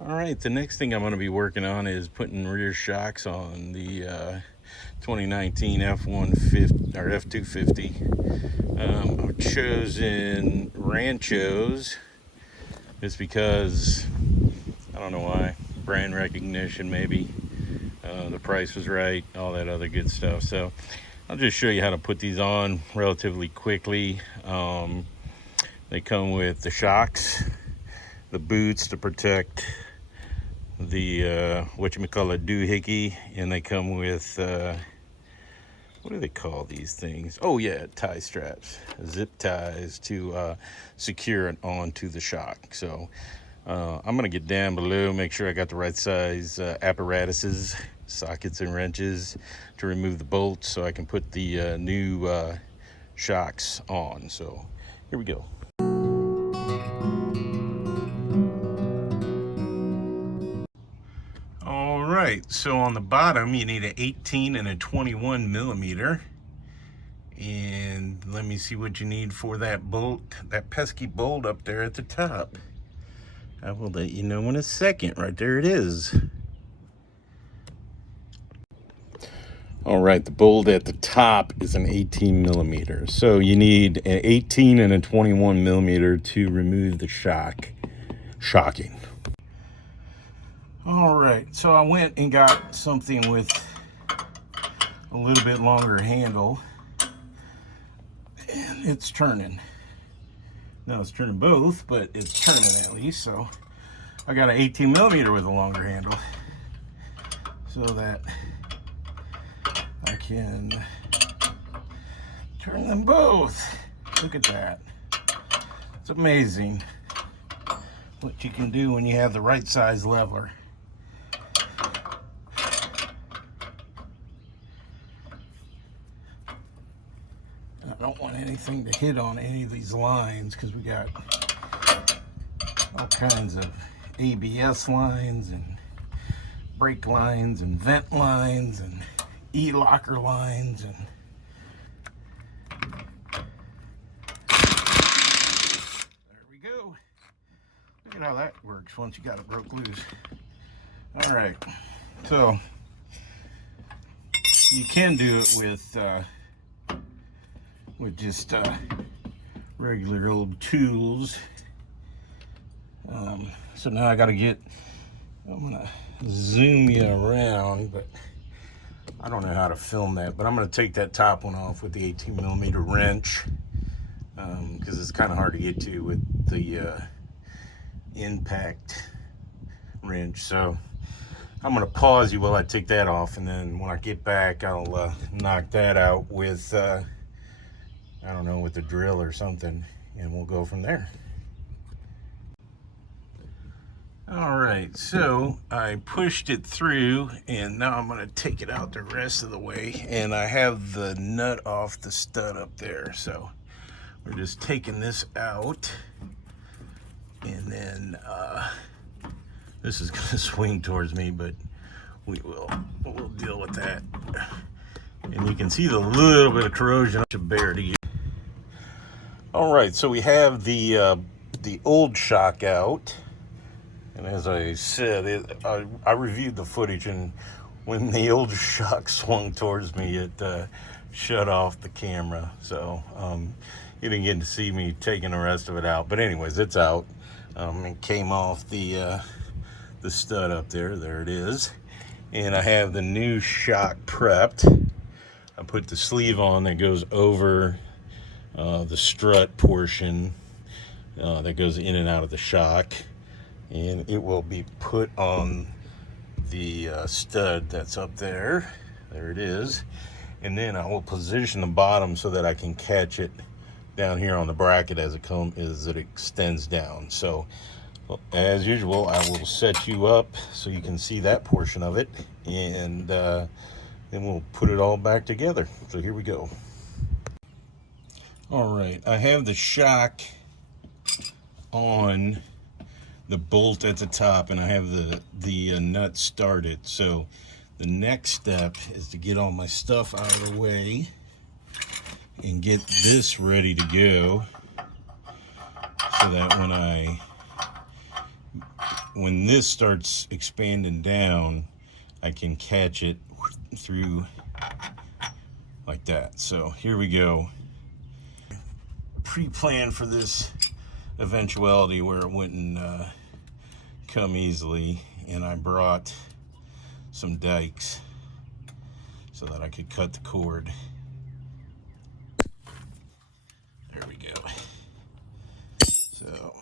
All right, the next thing I'm going to be working on is putting rear shocks on the 2019 F150 or F250. I've chosen Ranchos just because, I don't know why, brand recognition maybe, the price was right, all that other good stuff. So I'll just show you how to put these on relatively quickly. They come with the shocks, the boots to protect the whatchamacallit doohickey, and they come with what do they call these things? Oh yeah, tie straps, zip ties to secure it onto the shock. So I'm gonna get down below, make sure I got the right size apparatuses, sockets and wrenches to remove the bolts so I can put the new shocks on. So here we go. All right, so on the bottom you need an 18 and a 21 millimeter. And let me see what you need for that bolt, that pesky bolt up there at the top. I will let you know in a second. Right there it is. All right, the bolt at the top is an 18 millimeter. So you need an 18 and a 21 millimeter to remove the shocking. All right, so I went and got something with a little bit longer handle, and it's turning. Now it's turning both, but it's turning at least. So I got an 18 millimeter with a longer handle so that I can turn them both. Look at that. It's amazing what you can do when you have the right size leveler. I don't want anything to hit on any of these lines because we got all kinds of ABS lines and brake lines and vent lines and e-locker lines, and there we go. Look at how that works once you got it broke loose. All right, so you can do it with just regular old tools. So now I got to I'm gonna zoom you around, but I don't know how to film that, but I'm gonna take that top one off with the 18 millimeter wrench because it's kind of hard to get to with the impact wrench. So I'm gonna pause you while I take that off, and then when I get back I'll knock that out with I don't know, with a drill or something, and we'll go from there. All right, so I pushed it through, and now I'm gonna take it out the rest of the way, and I have the nut off the stud up there. So we're just taking this out, and then this is gonna swing towards me, but we'll deal with that. And you can see the little bit of corrosion to bear to you. All right, so we have the old shock out, and as I said, I reviewed the footage, and when the old shock swung towards me, it shut off the camera, so you didn't get to see me taking the rest of it out. But anyways, it's out. It came off the stud up there. There it is, and I have the new shock prepped. I put the sleeve on that goes over the strut portion that goes in and out of the shock, and it will be put on the stud that's up there. There it is. And then I will position the bottom so that I can catch it down here on the bracket as it extends down. So as usual, I will set you up so you can see that portion of it, and then we'll put it all back together. So here we go. All right, I have the shock on the bolt at the top, and I have the nut started. So the next step is to get all my stuff out of the way and get this ready to go, so that when I when this starts expanding down, I can catch it through like that. So here we go. Pre-planned for this eventuality where it wouldn't come easily, and I brought some dikes so that I could cut the cord. There we go. So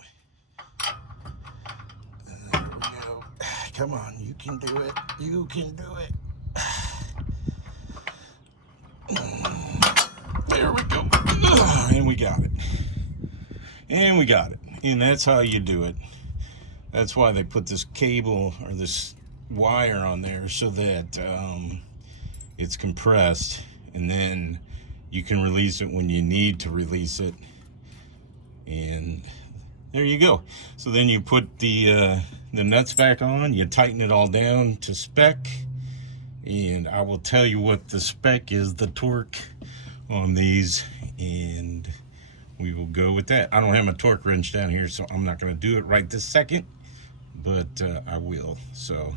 there we go. Come on, you can do it. You can do it. There we go. And we got it. And we got it. And that's how you do it. That's why they put this cable or this wire on there, so that it's compressed, and then you can release it when you need to release it. And there you go. So then you put the nuts back on, you tighten it all down to spec, and I will tell you what the spec is, the torque on these, and we will go with that. I don't have my torque wrench down here, so I'm not going to do it right this second, but I will. So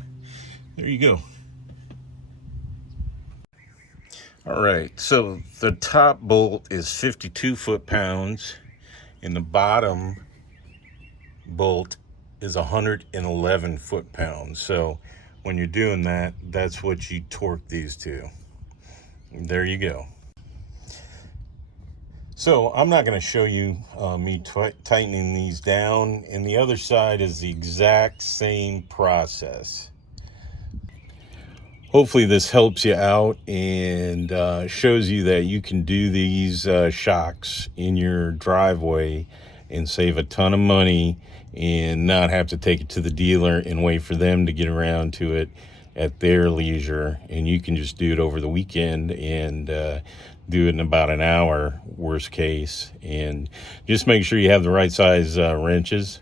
there you go. All right, so the top bolt is 52 foot-pounds, and the bottom bolt is 111 foot-pounds. So when you're doing that, that's what you torque these to. There you go. So I'm not going to show you me tightening these down, and the other side is the exact same process. Hopefully this helps you out and shows you that you can do these shocks in your driveway and save a ton of money and not have to take it to the dealer and wait for them to get around to it at their leisure. And you can just do it over the weekend and do it in about an hour, worst case. And just make sure you have the right size wrenches,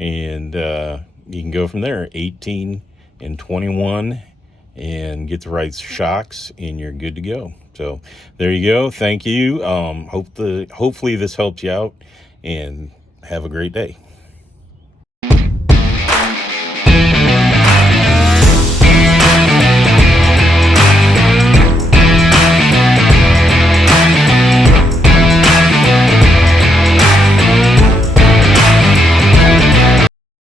and you can go from there, 18 and 21, and get the right shocks, and you're good to go. So there you go. Thank you. Hopefully this helps you out, and have a great day.